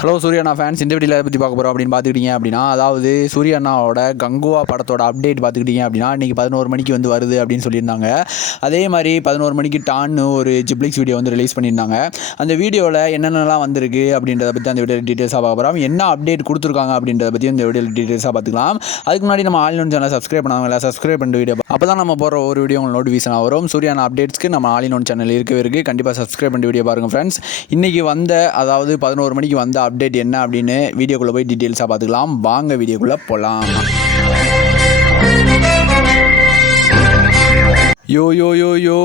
Hello சூர்யாண்ணா fans இந்த வீடியோவில் பற்றி பார்க்க போகிறோம் அப்படின்னு பார்த்துக்கிட்டீங்க அப்படின்னா அதாவது சூர்யாண்ணாவோட கங்குவா படத்தோட அப்டேட் பார்த்துக்கிட்டீங்க அப்படின்னா இன்றைக்கி பதினோரு மணிக்கு வந்து வருது அப்படின்னு சொல்லியிருந்தாங்க. அதே மாதிரி பதினோரு மணிக்கு டான்னு ஒரு ஜிப்ளிக்ஸ் வீடியோ வந்து ரிலீஸ் பண்ணியிருந்தாங்க. அந்த வீடியோவில் என்னென்னலாம் வந்திருக்கு அப்படின்றத பற்றி அந்த வீடியோ டீட்டெயில்ஸாக பார்க்க போகிறோம் என்ன அப்டேட் கொடுத்துருக்காங்க அப்படின்றத பற்றி இந்த வீடியோ டீட்டெயில்ஸாக பார்த்துக்கலாம். அதுக்கு முன்னாடி நம்ம ஆல் சேனல் சப்ஸ்கிரைப் பண்ணாங்க சப்ஸ்கிரைப் பண்ணிட்டு வீடியோ அப்போ தான் நம்ம போகிற ஒரு வீடியோ உங்களுக்கு நோட்டிஃபிகேஷன் வரும். சூர்யானா அப்டேட்ஸ்க்கு நம்ம ஆல் சேனல் இருக்கவே இருக்குது கண்டிப்பாக சப்ஸ்கிரைப் பண்ணி வீடியோ பாருங்கள் ஃப்ரெண்ட்ஸ் இன்றைக்கி வந்த அதாவது பதினோரு மணிக்கு வந்த அப்டேட் என்ன அப்படின்னு வீடியோக்குள்ளே போய் டீட்டெயில்ஸாக பார்த்துக்கலாம். வாங்க வீடியோக்குள்ளே போகலாம் யோ யோ யோ யோ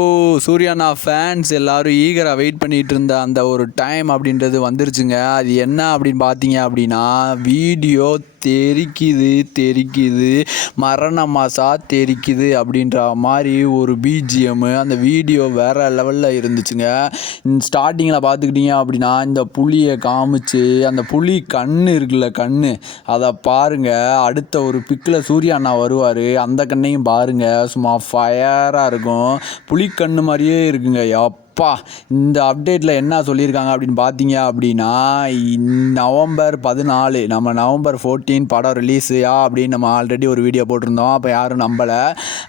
சூர்யானா ஃபேன்ஸ் எல்லாரும் ஈகராக வெயிட் பண்ணிட்டு இருந்த அந்த ஒரு டைம் அப்படின்றது வந்துருச்சுங்க. அது என்ன அப்படின்னு பார்த்தீங்க அப்படின்னா வீடியோ தெரிக்குது தெரிக்குது. மரண மாசா தெரிக்குது அப்படின்ற மாதிரி ஒரு பிஜிஎம்மு அந்த வீடியோ வேறு லெவலில் இருந்துச்சுங்க. ஸ்டார்டிங்கில் பார்த்துக்கிட்டீங்க அப்படின்னா இந்த புளியை காமிச்சு அந்த புலி கண் இருக்குல்ல கண் அதை பாருங்கள் அடுத்த ஒரு பிக்கில் சூர்யா அண்ணா வருவார் அந்த கண்ணையும் பாருங்கள் சும்மா ஃபயராக இருக்கும். புளிக்கண்ணு மாதிரியே இருக்குங்க. அப்பா இந்த அப்டேட்டில் என்ன சொல்லியிருக்காங்க அப்படின்னு பார்த்தீங்க அப்படின்னா நவம்பர் பதினாலு நம்ம நவம்பர் ஃபோர்டீன் படம் ரிலீஸுயா அப்படின்னு நம்ம ஆல்ரெடி ஒரு வீடியோ போட்டிருந்தோம். அப்போ யாரும் நம்பலை.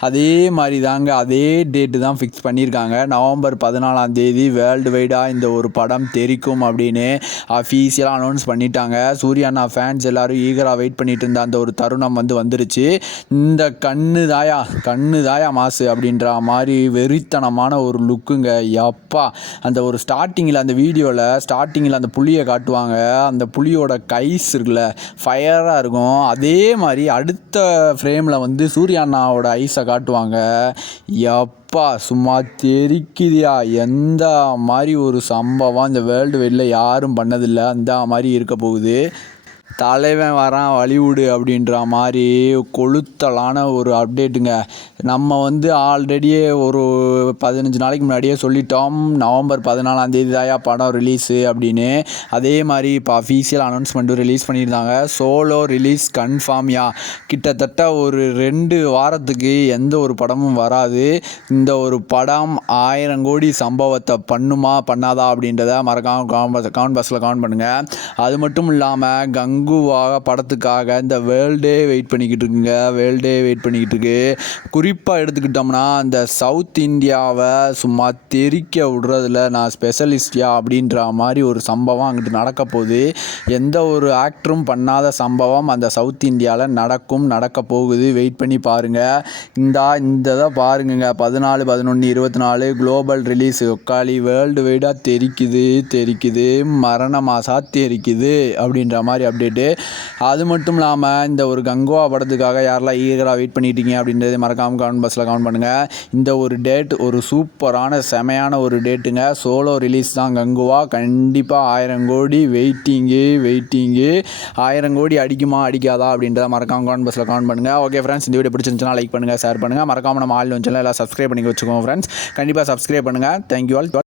அதே மாதிரி தாங்க அதே டேட்டு தான் ஃபிக்ஸ் பண்ணியிருக்காங்க. நவம்பர் பதினாலாம் தேதி வேர்ல்டு வைடாக இந்த ஒரு படம் தெரிக்கும் அப்படின்னு அஃபீஷியலாக அனௌன்ஸ் பண்ணிட்டாங்க. சூர்யாண்ணா ஃபேன்ஸ் எல்லோரும் ஈகராக வெயிட் பண்ணிட்டு இருந்த அந்த ஒரு தருணம் வந்து வந்துருச்சு. இந்த கண்ணு தாயா கண்ணு தாயா மாசு அப்படின்ற மாதிரி வெறித்தனமான ஒரு லுக்குங்க அப்பா அந்த ஒரு ஸ்டார்டிங்கில் அந்த வீடியோவில் ஸ்டார்டிங்கில் அந்த புளியை காட்டுவாங்க. அந்த புளியோட கைஸ் இருக்குல்ல ஃபயராக இருக்கும். அதே மாதிரி அடுத்த ஃப்ரேமில் வந்து சூர்யாண்ணாவோட ஐஸை காட்டுவாங்க. எப்பா சும்மா தெரிக்குதியா எந்த மாதிரி ஒரு சம்பவம்? இந்த வேர்ல்டு வெளியில் யாரும் பண்ணதில்லை. அந்த மாதிரி இருக்க போகுது. தலைவன் வரான் வழிவிடு அப்படின்ற மாதிரி கொளுத்தலான ஒரு அப்டேட்டுங்க நம்ம வந்து ஆல்ரெடியே ஒரு பதினஞ்சு நாளைக்கு முன்னாடியே சொல்லிட்டோம். நவம்பர் பதினாலாம் தேதி தாயா படம் ரிலீஸு அப்படின்னு. அதே மாதிரி இப்போ அஃபீஷியல் அனௌன்ஸ்மெண்ட்டும் ரிலீஸ் பண்ணியிருந்தாங்க. சோலோ ரிலீஸ் கன்ஃபார்ம்யா கிட்டத்தட்ட ஒரு ரெண்டு வாரத்துக்கு எந்த ஒரு படமும் வராது. இந்த ஒரு படம் ஆயிரம் கோடி சம்பவத்தை பண்ணுமா பண்ணாதா அப்படின்றத மறக்காமல் பஸ் கவன் பஸ்ஸில் கவுண்ட் பண்ணுங்கள் அது மட்டும் இல்லாமல் கங் கங்குவாக படத்துக்காக இந்த வேர்ல்டே வெயிட் பண்ணிக்கிட்டு இருக்குங்க வேர்ல்டே வெயிட் பண்ணிக்கிட்டு இருக்கு குறிப்பாக எடுத்துக்கிட்டோம்னா அந்த சவுத் இந்தியாவை சும்மா தெரிக்க விடுறதுல நான் ஸ்பெஷலிஸ்டியா அப்படின்ற மாதிரி ஒரு சம்பவம் அங்கிட்டு நடக்க போகுது. எந்த ஒரு ஆக்டரும் பண்ணாத சம்பவம் அந்த சவுத் இந்தியாவில் நடக்கும் நடக்க போகுது. வெயிட் பண்ணி பாருங்கள் இந்த இந்த இதை பாருங்கங்க. பதினாலு பதினொன்று இருபத்தி நாலு குளோபல் ரிலீஸ் உக்காளி வேர்ல்டு வைடாக தெரிக்குது தெரிக்குது. மரண மாசா தெரிக்குது அப்படின்ற மாதிரி அப்டேட் சொல்லிட்டு அது மட்டும் இல்லாமல் இந்த ஒரு கங்குவா படத்துக்காக யாரெல்லாம் ஈகராக வெயிட் பண்ணிட்டீங்க அப்படின்றத மறக்காமல் கவுண்ட் பஸ்ஸில் கவுண்ட் பண்ணுங்கள் இந்த ஒரு டேட் ஒரு சூப்பரான செமையான ஒரு டேட்டுங்க சோலோ ரிலீஸ் தான் கங்குவா. கண்டிப்பாக ஆயிரம் கோடி வெயிட்டிங்கு வெயிட்டிங்கு ஆயிரம் கோடி அடிக்குமா அடிக்காதா அப்படின்றத மறக்காமல் கவுண்ட் பஸ்ஸில் கவுண்ட் பண்ணுங்கள் ஓகே ஃப்ரெண்ட்ஸ் இந்த வீடியோ பிடிச்சிருந்துச்சுன்னா லைக் பண்ணுங்கள் ஷேர் பண்ணுங்கள் மறக்காமல் நம்ம ஆள் வந்து எல்லாம் சப்ஸ்கிரைப் பண்ணி வச்சுக்கோங்க ஃப்ரெண்ட்ஸ் கண்டிப்பாக சப்ஸ்கிரைப் பண்ணுங்கள் தேங்க்யூ ஆல்